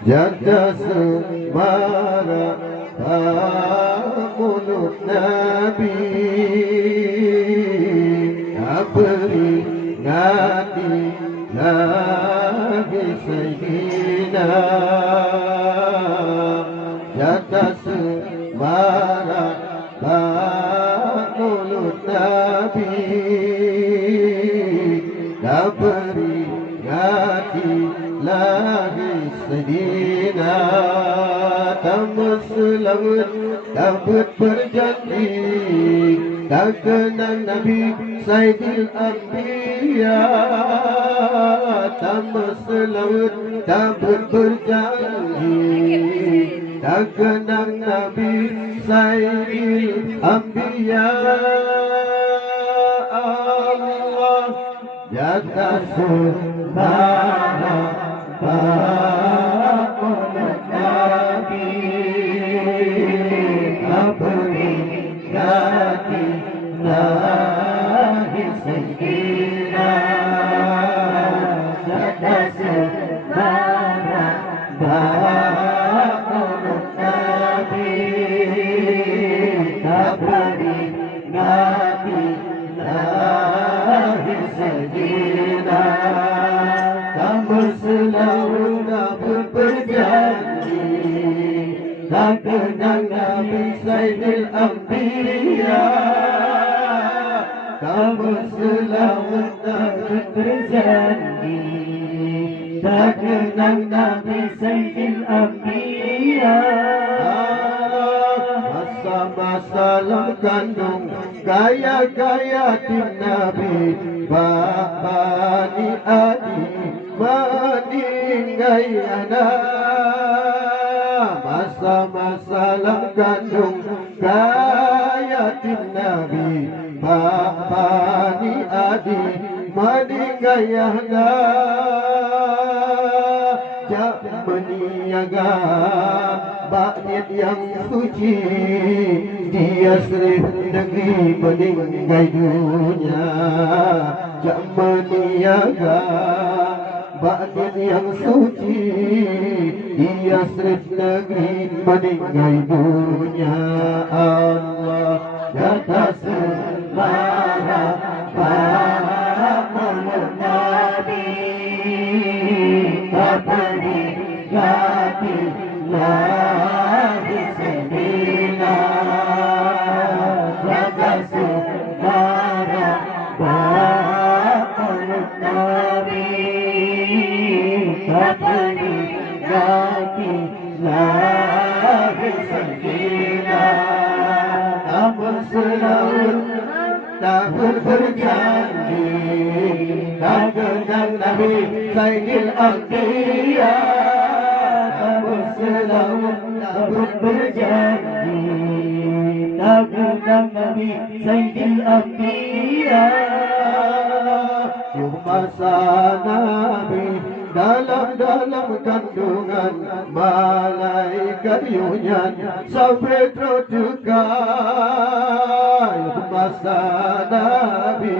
jaga semara mulut Nabi, beri ngati lagi Sayyidina, jaga semara mulut Nabi, beri ngati lagi Sayyidina. Kamu selamat dapat berjanji, tak kenal Nabi Sayyidil Anbiya. Kamu selamat dapat berjanji, tak kenal Nabi Sayyidil Anbiya. Allah jaga semara mulut Nabi, beri ngati lagi Sayyidina, jaga semara mulut Nabi, beri ngati lagi Sayyidina. Kamu selalu dapat berjanji, tak kenal Nabi Sayyidil Anbiya. Kamu selalu dapat berjanji, tak kenal Nabi Sayyidil Anbiya. Masa-masa kandung gaya-gaya tim Nabi, Bani Adi meninggai anak. Masa-masa kandung gaya tim Nabi, Bani Adi meninggai anak. Jak meniaga bakit yang suci, dia serif negeri meninggai dunia. Jak meniaga bakit yang suci, dia serif negeri meninggai dunia. Allah jaga semara mulut Nabi, beri ngati lagi Sayyidina, jaga semara mulut Nabi, beri ngati lagi Sayyidina. Kamu selalu dapat berjanji, tak kenal Nabi Sayyidil Anbiya. Kamu selalu dapat berjanji, tak kenal Nabi Sayyidil Anbiya. Masa Nabi dalam kandungan malaikat yunyan sampai terdekat. Masa Nabi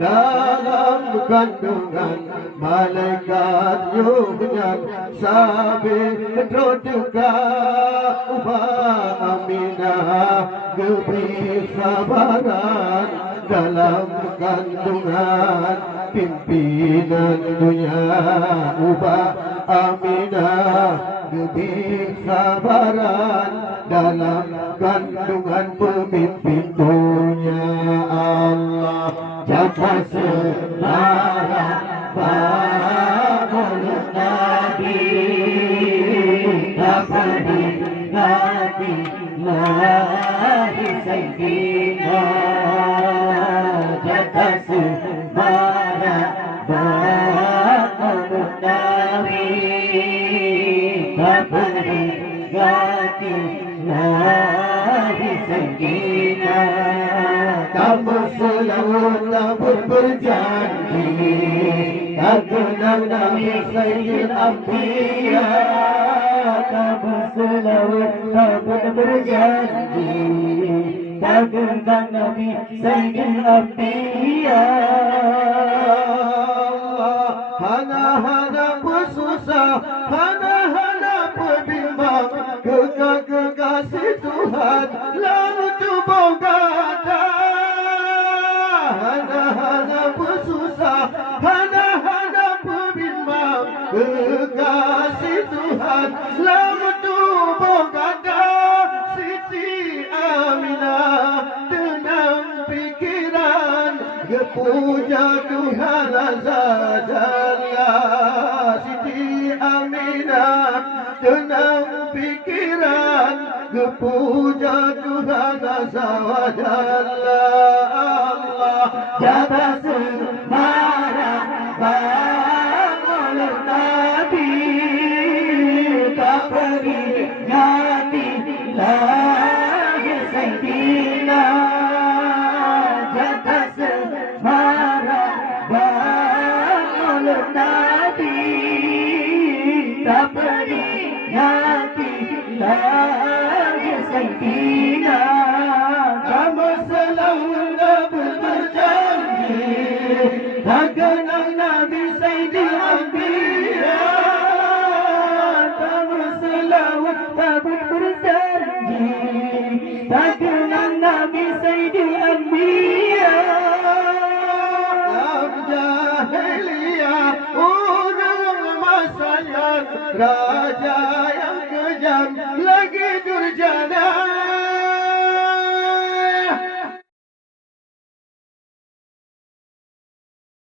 dalam kandungan malaikat yunyan sampai terdekat. Aminah diberi sabaran dalam kandungan pimpinan dunia. Aminah diberi sabaran dalam kandungan pemimpin dunia. Allah jaga semara mulut Nabi, beri ngati lagi Sayyidina, jaga semara mulut Nabi, beri ngati lagi Sayyidina. Kamu selalu dapat berjanji, tak kenal Nabi Sayyidil Anbiya. Kamu selalu dapat berjanji, tak kenal Nabi Sayyidil Anbiya. Hana-hana bersusah hana-hana berbimbang, kekasih Tuhan lalu tubuh kata. Hana-hana bersusah, hana-hana berbimbang, kekasih Tuhan lalu tubuh kata. Siti Aminah tenang pikiran, puja Tuhan Azza Jalla. Siti Aminah tenang pikiran, puja Tuhan Azza Jalla. Allah jaga semara bangun Nabi, tak beri nyati lahir Sayyidina. Jaga semara bangun Nabi, tak beri nyati lahir Sayyidina. Kamu selalu berjanji tak kenal Nabi Sayyidil Anbiya. Kamu selalu berjanji tak kenal Nabi Sayyidil Anbiya. Dalam jahiliyah orang masanya raja yang kejam lagi durjana.